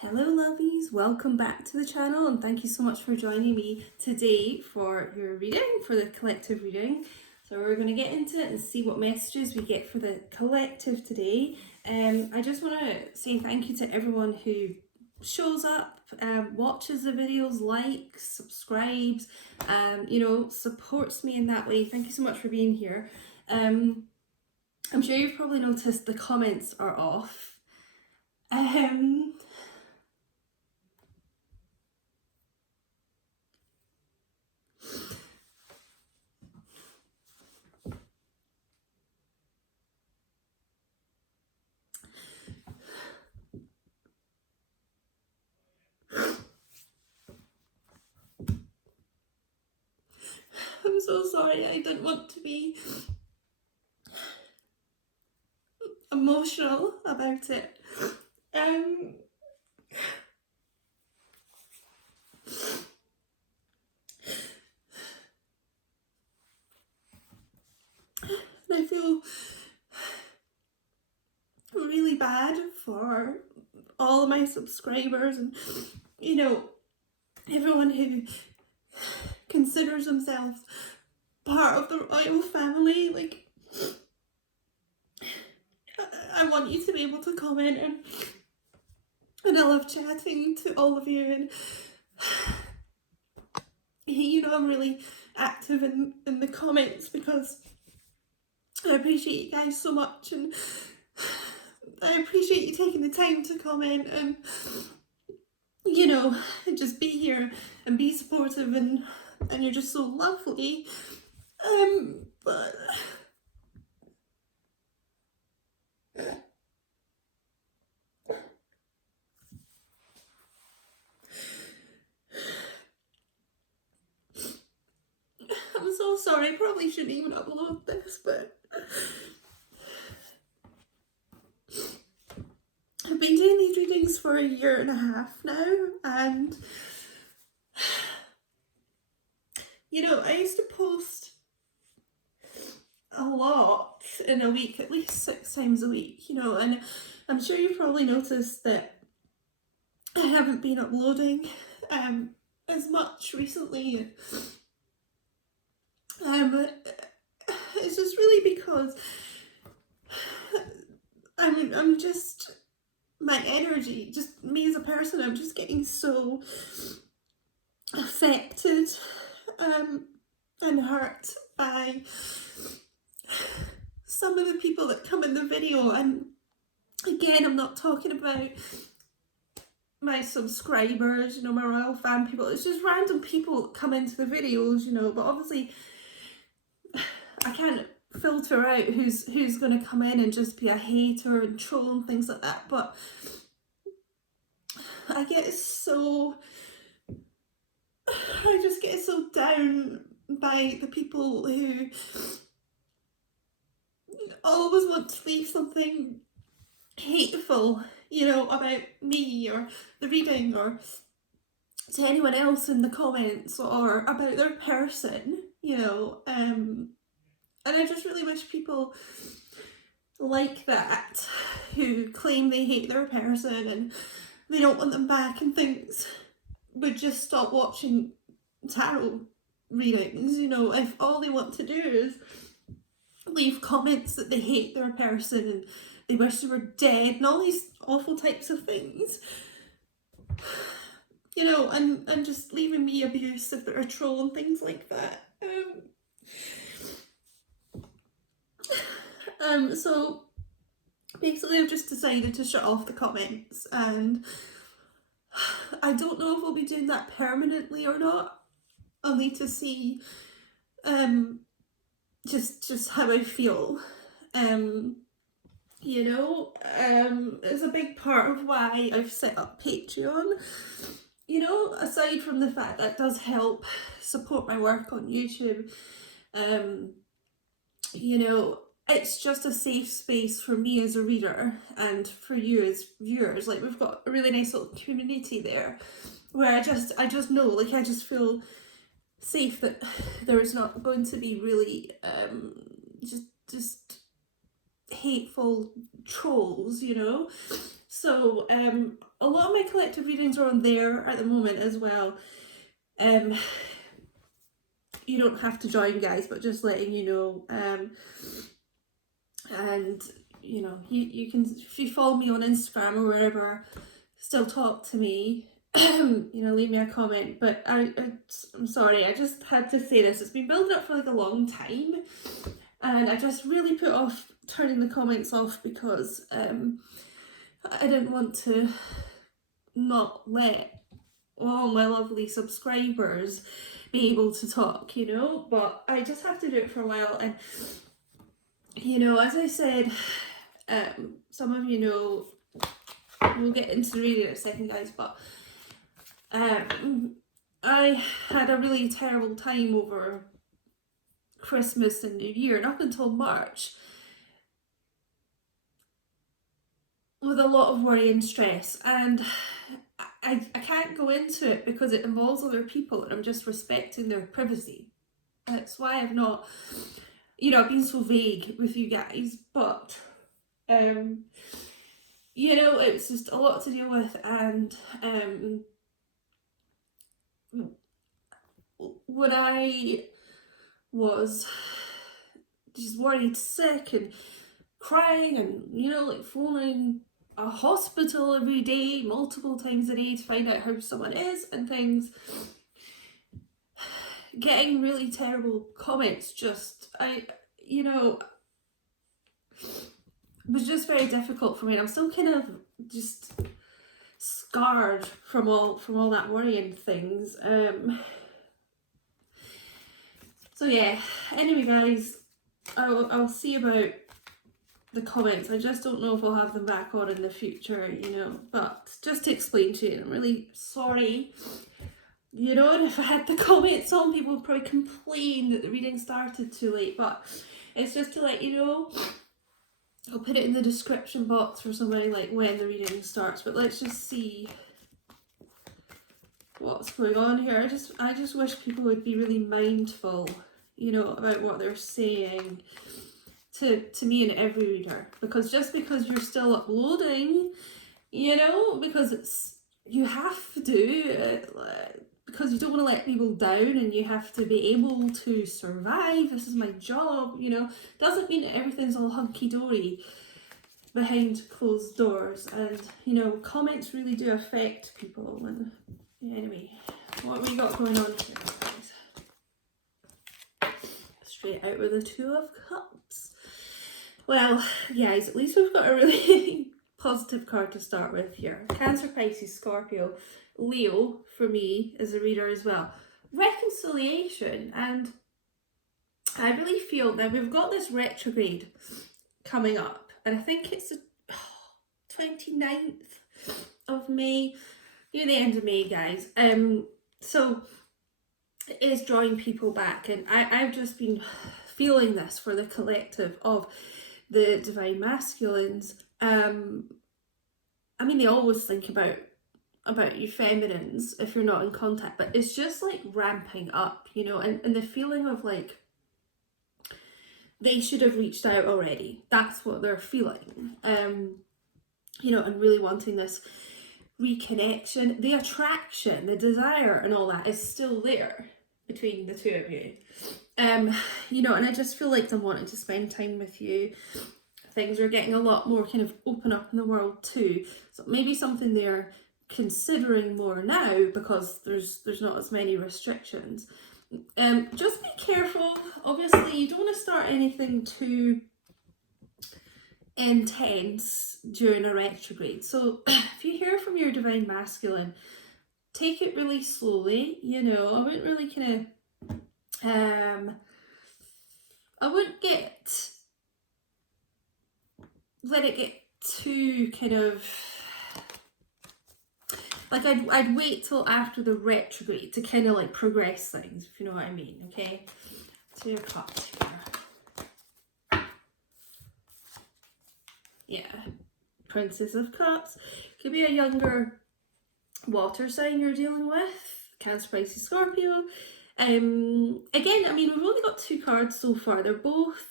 Hello lovies, welcome back to the channel and thank you so much for joining me today for your reading, for the collective reading. So we're going to get into it and see what messages we get for the collective today. I just want to say thank you to everyone who shows up, watches the videos, likes, subscribes, supports me in that way. Thank you so much for being here. I'm sure you've probably noticed the comments are off. I'm so sorry, I didn't want to be emotional about it. I feel really bad for all of my subscribers and, everyone who considers themselves part of the royal family. Like, I want you to be able to comment, and I love chatting to all of you, and I'm really active in the comments because I appreciate you guys so much, and I appreciate you taking the time to comment and just be here and be supportive, and you're just so lovely. But I'm so sorry, I probably shouldn't even upload this, but I've been doing these readings for 1.5 years now, and I used to post a lot in a week, at least 6 times a week, and I'm sure you've probably noticed that I haven't been uploading as much recently. It's just really because I'm just, my energy, just me as a person, I'm just getting so affected and hurt by some of the people that come in the video. And again, I'm not talking about my subscribers, my royal fan people. It's just random people that come into the videos, but obviously I can't filter out who's going to come in and just be a hater and troll and things like that. But I just get so down by the people who always want to leave something hateful, about me or the reading, or to anyone else in the comments, or about their person, and I just really wish people like that, who claim they hate their person and they don't want them back and things, would just stop watching tarot readings. If all they want to do is leave comments that they hate their person and they wish they were dead and all these awful types of things, and just leaving me abuse if they're a troll and things like that. So basically I've just decided to shut off the comments, and I don't know if I'll be doing that permanently or not. I'll need to see just how I feel. It's a big part of why I've set up Patreon. Aside from the fact that does help support my work on YouTube, it's just a safe space for me as a reader and for you as viewers. Like, we've got a really nice little community there where I just know, like, I just feel safe that there's not going to be really just hateful trolls, So a lot of my collective readings are on there at the moment as well. You don't have to join, guys, but just letting you know. And you know, you can, if you follow me on Instagram or wherever, still talk to me. You know, leave me a comment. But I'm sorry, I just had to say this. It's been building up for like a long time, and I just really put off turning the comments off because I didn't want to not let all my lovely subscribers be able to talk, you know, but I just have to do it for a while. And you know, as I said, some of you know, we'll get into the reading in a second, guys, but I had a really terrible time over Christmas and New Year, and up until March, with a lot of worry and stress, and I can't go into it because it involves other people and I'm just respecting their privacy. That's why I've not, you know, I've been so vague with you guys, but you know, it's just a lot to deal with. And when I was just worried sick and crying and, you know, like phoning a hospital every day, multiple times a day to find out how someone is and things, getting really terrible comments, just, you know, was just very difficult for me. And I'm still kind of just scarred from all that worry and things. So yeah, anyway guys, I'll see about the comments. I just don't know if I'll have them back on in the future, you know, but just to explain to you, I'm really sorry, you know, and if I had the comments on, people would probably complain that the reading started too late, but it's just to let you know. I'll put it in the description box for somebody, like, when the reading starts, but let's just see what's going on here. I just wish people would be really mindful, you know, about what they're saying to me and every reader, because just because you're still uploading, you know, because it's, you have to, because you don't want to let people down and you have to be able to survive. This is my job, you know, doesn't mean that everything's all hunky-dory behind closed doors. And you know, comments really do affect people. And anyway, what have we got going on here, guys? Straight out with the Two of Cups. Well, guys, at least we've got a really positive card to start with here. Cancer, Pisces, Scorpio, Leo for me as a reader as well. Reconciliation. And I really feel that we've got this retrograde coming up, and I think it's the 29th of May, near the end of May, guys. So it is drawing people back, and I've just been feeling this for the collective of the divine masculines. I mean, they always think about you feminines if you're not in contact, but it's just like ramping up, you know, and the feeling of like they should have reached out already. That's what they're feeling. You know, and really wanting this reconnection. The attraction, the desire and all that is still there between the two of you. You know, and I just feel like I'm wanting to spend time with you. Things are getting a lot more kind of open up in the world too. So maybe something they're considering more now because there's not as many restrictions. Just be careful. Obviously, you don't want to start anything too intense during a retrograde. So if you hear from your divine masculine, take it really slowly. You know, I wouldn't really kind of I wouldn't let it get too kind of like, I'd wait till after the retrograde to kind of like progress things, if you know what I mean. Okay, Two of Cups here. Yeah, Princess of Cups. Could be a younger water sign you're dealing with. Cancer, Pisces, Scorpio. Again, I mean, we've only got two cards so far. They're both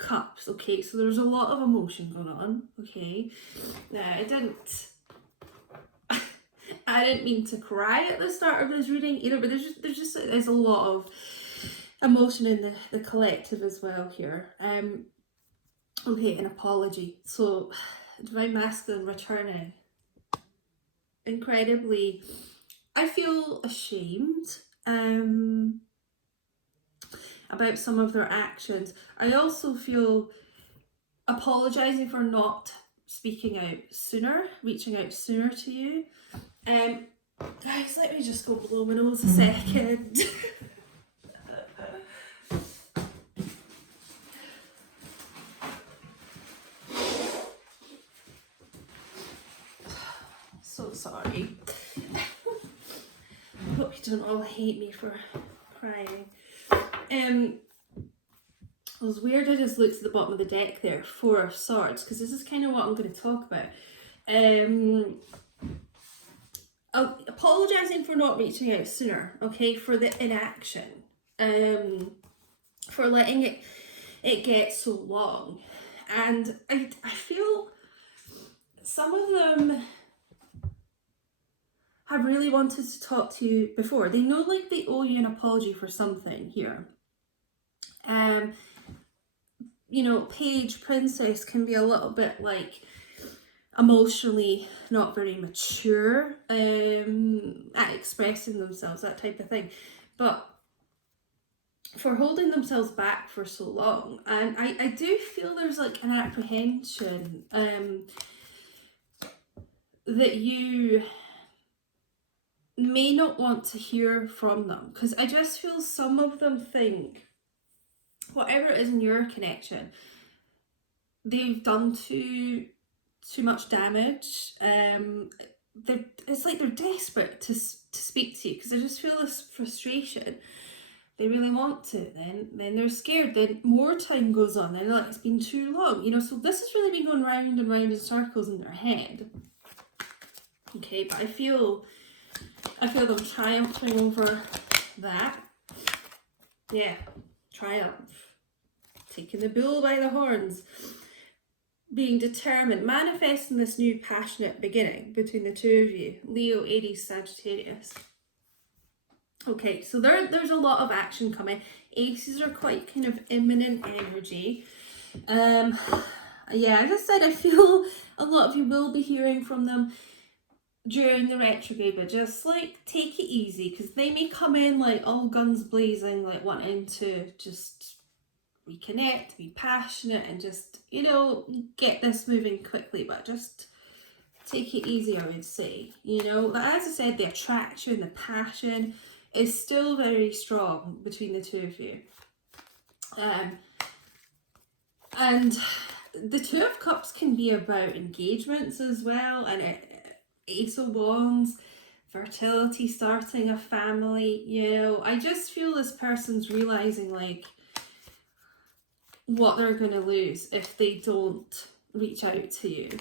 Cups, okay, so there's a lot of emotion going on, okay. Now, I didn't mean to cry at the start of this reading either, but there's a lot of emotion in the collective as well here. Okay, an apology. So, Divine Masculine returning. Incredibly, I feel ashamed about some of their actions. I also feel apologising for not speaking out sooner, reaching out sooner to you. Guys, let me just go blow my nose a second. So sorry. I hope you don't all hate me for crying. I was weird, I just looked at the bottom of the deck there, Four of Swords, because this is kind of what I'm going to talk about. Apologising for not reaching out sooner, okay, for the inaction, for letting it get so long. And I feel some of them have really wanted to talk to you before. They know like they owe you an apology for something here. You know, Page, Princess can be a little bit like emotionally not very mature at expressing themselves, that type of thing. But for holding themselves back for so long, and I do feel there's like an apprehension that you may not want to hear from them, because I just feel some of them think whatever it is in your connection, they've done too much damage. It's like they're desperate to speak to you, because they just feel this frustration. They really want to, then they're scared, then more time goes on, then like it's been too long, you know. So this has really been going round and round in circles in their head. Okay, but I feel them triumphing over that. Yeah, triumph. Taking the bull by the horns. Being determined. Manifesting this new passionate beginning between the two of you. Leo, Aries, Sagittarius. Okay, so there's a lot of action coming. Aces are quite kind of imminent energy. Yeah, as I said, I feel a lot of you will be hearing from them during the retrograde, but just like take it easy, because they may come in like all guns blazing, like wanting to just reconnect, be passionate, and just, you know, get this moving quickly. But just take it easy, I would say. You know, but as I said, the attraction, the passion is still very strong between the two of you. And the Two of Cups can be about engagements as well, and Ace of Wands, fertility, starting a family. You know, I just feel this person's realizing like what they're going to lose if they don't reach out to you.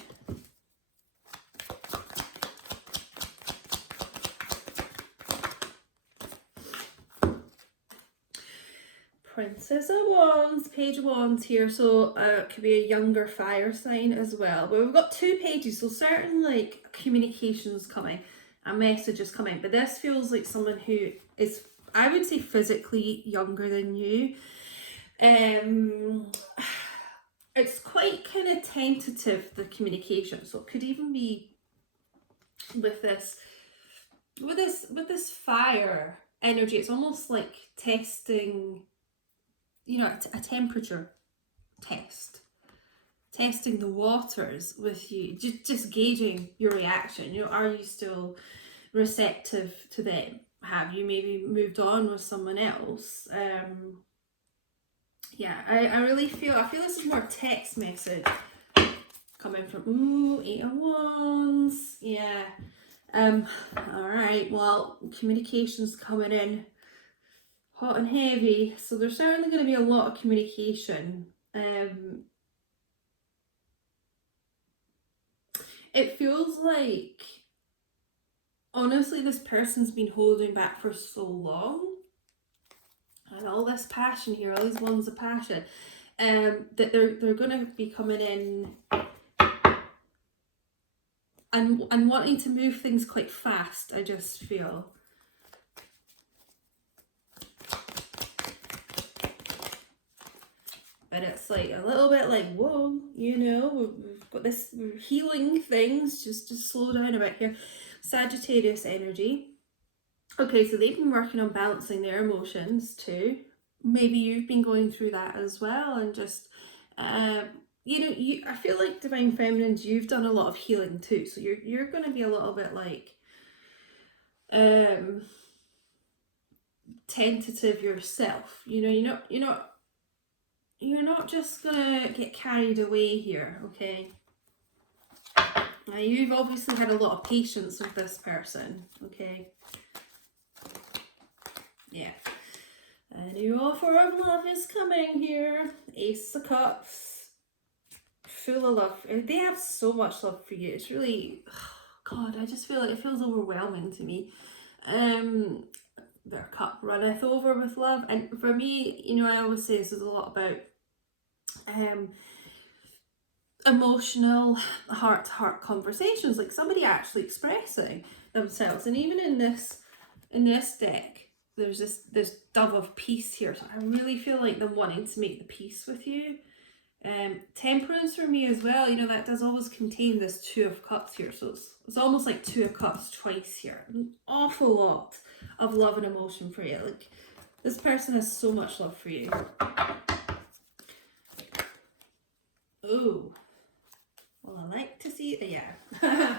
Princess of Wands, Page of Wands here, so it could be a younger fire sign as well. But we've got two pages, so certain like communications coming, a message is coming. But this feels like someone who is, I would say, physically younger than you. It's quite kind of tentative, the communication, so it could even be with this fire energy. It's almost like testing, you know, a temperature test, testing the waters with you, just gauging your reaction. You know, are you still receptive to them? Have you maybe moved on with someone else? Yeah, I really feel, this is more text message coming from, Eight of Wands, yeah. Alright, well, communication's coming in hot and heavy, so there's certainly going to be a lot of communication. It feels like, honestly, this person's been holding back for so long, and all this passion here, all these ones of passion, that they're going to be coming in and wanting to move things quite fast, I just feel. But it's like a little bit like, whoa, you know, we've got this healing things, just to slow down a bit here. Sagittarius energy. Okay, so they've been working on balancing their emotions too. Maybe you've been going through that as well, and just, you know, I feel like Divine Feminines, you've done a lot of healing too. So you're going to be a little bit like, tentative yourself. You know, you're not just gonna get carried away here, okay? Now you've obviously had a lot of patience with this person, okay? Yeah. A new offer of love is coming here. Ace of Cups. Full of love. They have so much love for you. It's really, God, I just feel like it feels overwhelming to me. Their cup runneth over with love. And for me, you know, I always say this is a lot about emotional heart-to-heart conversations, like somebody actually expressing themselves. And even in this deck, there's this dove of peace here, so I really feel like them wanting to make the peace with you. Temperance for me as well, you know, that does always contain this Two of Cups here, so it's almost like Two of Cups twice here. An awful lot of love and emotion for you. Like, this person has so much love for you. Oh, well, I like to see it. Yeah.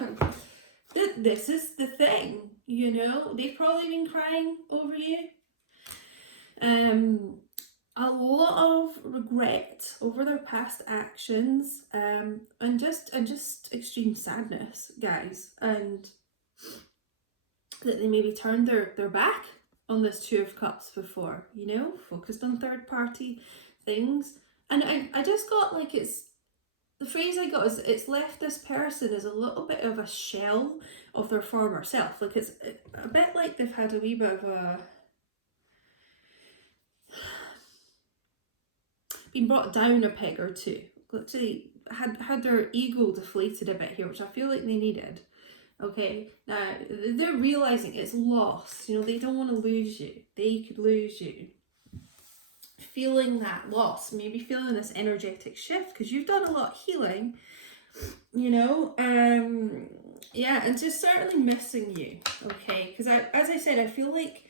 This is the thing, you know, they've probably been crying over you. A lot of regret over their past actions, and just extreme sadness, guys, and that they maybe turned their back on this Two of Cups before, you know, focused on third party things. And I just got like, the phrase I got is, it's left this person as a little bit of a shell of their former self. Like, it's a bit like they've had a wee bit of a, been brought down a peg or two. Literally had their ego deflated a bit here, which I feel like they needed. Okay, now they're realizing it's lost. You know, they don't want to lose you. They could lose you. Feeling that loss, maybe feeling this energetic shift, because you've done a lot of healing, you know. Yeah, and just certainly missing you, okay, because as I said, I feel like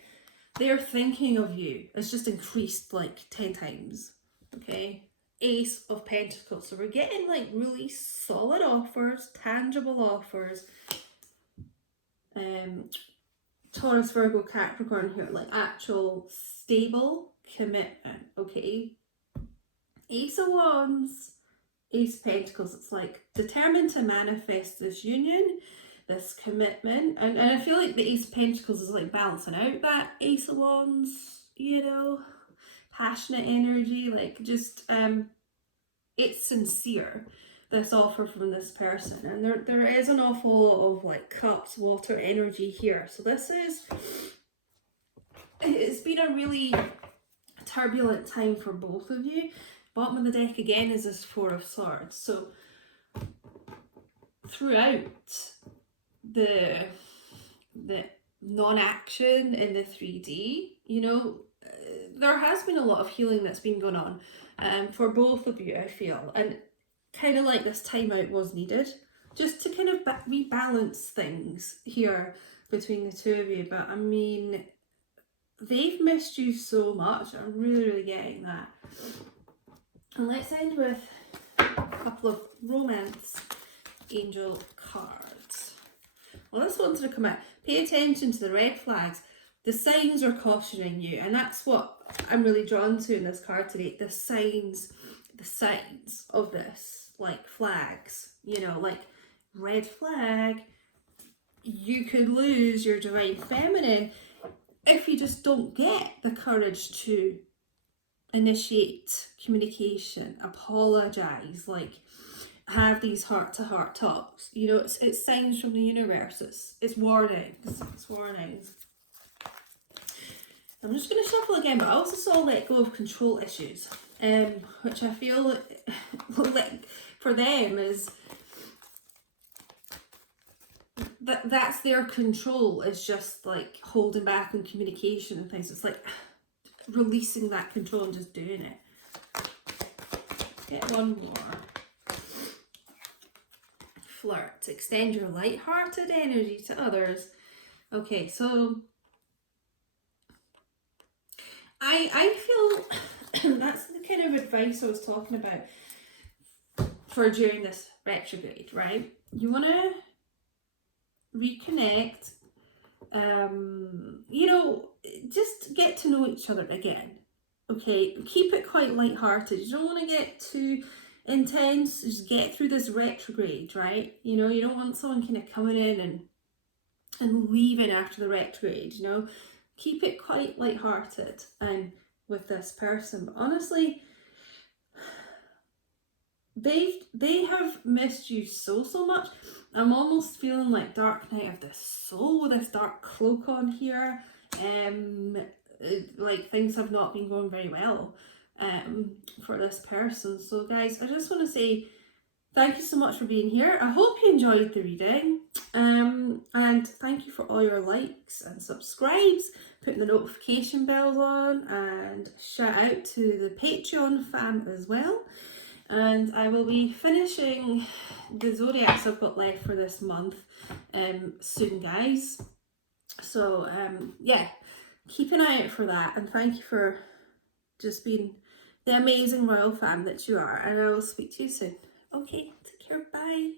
their thinking of you has just increased like 10 times, okay. Ace of Pentacles, so we're getting like really solid offers, tangible offers. Taurus, Virgo, Capricorn here, like actual stable commitment, okay. Ace of Wands, Ace of Pentacles, it's like determined to manifest this union, this commitment, and I feel like the Ace of Pentacles is like balancing out that Ace of Wands, you know, passionate energy, like just it's sincere, this offer from this person, and there is an awful lot of like cups, water energy here. So it's been a really turbulent time for both of you. Bottom of the deck again is this Four of Swords. So throughout the non-action in the 3D, you know, there has been a lot of healing that's been going on for both of you, I feel, and kind of like this time out was needed just to kind of rebalance things here between the two of you. But I mean, they've missed you so much. I'm really getting that. And let's end with a couple of romance angel cards. Well, this one's going to come out. Pay attention to the red flags. The signs are cautioning you, and that's what I'm really drawn to in this card today. The signs of this, like flags, you know, like red flag, you could lose your divine feminine if you just don't get the courage to initiate communication, apologize, like have these heart-to-heart talks. You know, it's signs from the universe. It's warnings. It's warnings. I'm just going to shuffle again, but I also saw let go of control issues. which I feel like for them is that's their control, is just like holding back on communication and things. It's like releasing that control and just doing it. Get one more. Flirt. Extend your light-hearted energy to others. Okay, so I feel that's the kind of advice I was talking about for during this retrograde, right? You want to reconnect, you know, just get to know each other again. Okay, keep it quite light-hearted. You don't want to get too intense. Just get through this retrograde, right? You know, you don't want someone kind of coming in and leaving after the retrograde, you know. Keep it quite light-hearted and with this person. But honestly, they have missed you so much. I'm almost feeling like Dark Night of the Soul with this dark cloak on here. Like things have not been going very well for this person. So guys, I just want to say thank you so much for being here. I hope you enjoyed the reading. And thank you for all your likes and subscribes, putting the notification bells on, and shout out to the Patreon fam as well. And I will be finishing the zodiacs I've got left for this month soon, guys. So yeah, keep an eye out for that, and thank you for just being the amazing royal fam that you are, and I will speak to you soon. Okay, take care, bye.